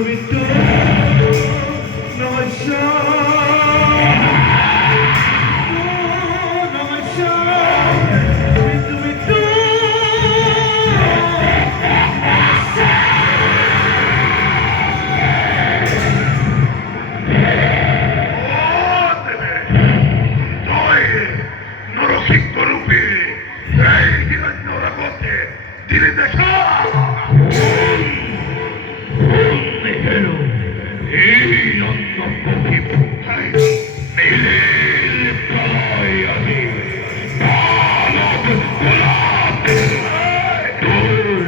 বিট্টু নমস্কার নমস্কার বিট্টু বিট্টু নরসিংহরূপী এই হিরণ্যরাবতে দিলে দেখা এই নন্দপতি পুত্রায় নীলের প্রলয় আদি মানব গোলাপে দূর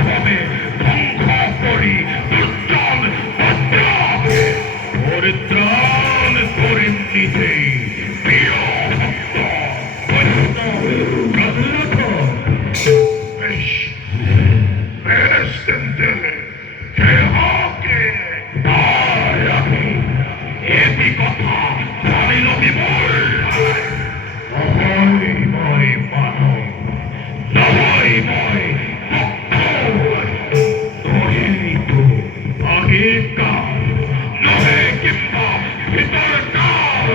হবে ধ্বংস করি দুর্জন ভদ্রাকে পরিত্রাণ করেন নিজেই প্রিয় ভক্ত বেশ বেশ দেবে কেহকে আমি এটি কথা জানিল বিমল নভয় মানব নভয় আগেকার নহে কিংবা ভিতরকার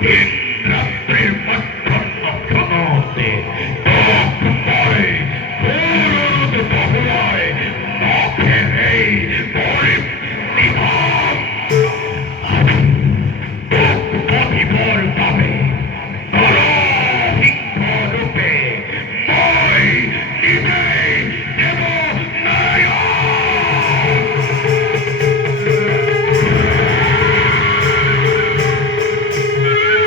দিন রাত্রির